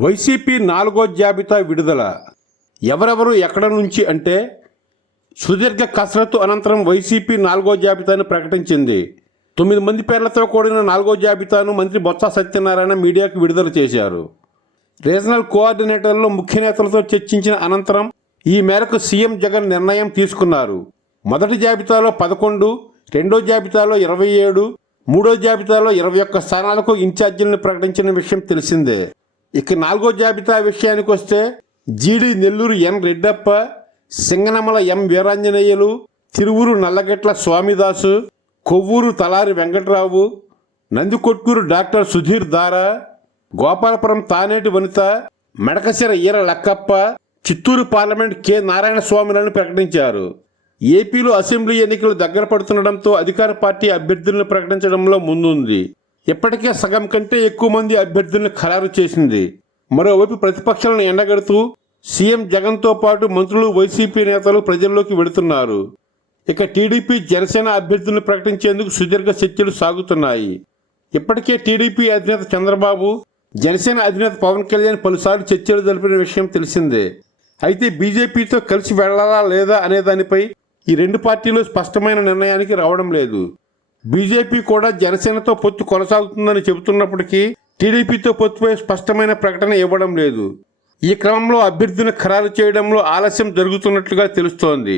YCP నాలుగో జాబితా విడుదల. ఎవరెవరు ఎక్కడ నుంచి అంటే సుదీర్ఘ కసరత్తు అనంతరం వైసీపీ నాలుగో జాబితాను ప్రకటించింది. తొమ్మిది మంది పేర్లతో కూడిన నాలుగో జాబితాను మంత్రి బొత్స సత్యనారాయణ మీడియాకు విడుదల చేశారు. రీజనల్ కోఆర్డినేటర్లు ముఖ్య నేతలతో చర్చించిన అనంతరం ఈ మేరకు సీఎం జగన్ నిర్ణయం తీసుకున్నారు. మొదటి జాబితాలో పదకొండు రెండో జాబితాలో ఇరవై ఏడు మూడో జాబితాలో ఇరవై ఒక్క స్థానాలకు ఇన్ఛార్జీలను ప్రకటించిన విషయం తెలిసిందే. ఇక నాలుగో జాబితా విషయానికి వస్తే GD Nellore N Reddappa Singanamala M Veeranjaneyulu Tiruvuru Nallagatla Swamidasu Kovvur Talari Venkatrao Nandikotkur doctor Sudheer Dara Gopalapuram Taneti Vanitha Madakasira Eera Lakkappa Chittoor parliament K Narayana స్వామిలను ప్రకటించారు. ఏపీలో అసెంబ్లీ ఎన్నికలు దగ్గర పడుతుండటంతో అధికార పార్టీ అభ్యర్థులను ప్రకటించడంలో ముందుంది. ఇప్పటికే సగం కంటే ఎక్కువ మంది అభ్యర్థులను ఖరారు చేసింది. మరోవైపు ప్రతిపక్షాలను ఎండగడుతూ సీఎం జగన్తో పాటు మంత్రులు వైసీపీ నేతలు ప్రజల్లోకి వెళుతున్నారు ఇక టీడీపీ జనసేన అభ్యర్థులను ప్రకటించేందుకు సుదీర్ఘ చర్చలు సాగుతున్నాయి. ఇప్పటికే టీడీపీ అధినేత చంద్రబాబు జనసేన అధినేత పవన్ కళ్యాణ్ పలుసార్లు చర్చలు జరిపిన విషయం తెలిసిందే. అయితే బీజేపీతో కలిసి వెళ్ళాలా లేదా అనే దానిపై ఈ రెండు పార్టీలు స్పష్టమైన నిర్ణయానికి రావడం లేదు. బీజేపీ కూడా జనసేనతో పొత్తు కొనసాగుతుందని చెబుతున్నప్పటికీ టీడీపీతో పొత్తుపై స్పష్టమైన ప్రకటన ఇవ్వడం లేదు. ఈ క్రమంలో అభ్యర్థిని ఖరారు చేయడంలో ఆలస్యం జరుగుతున్నట్లుగా తెలుస్తోంది.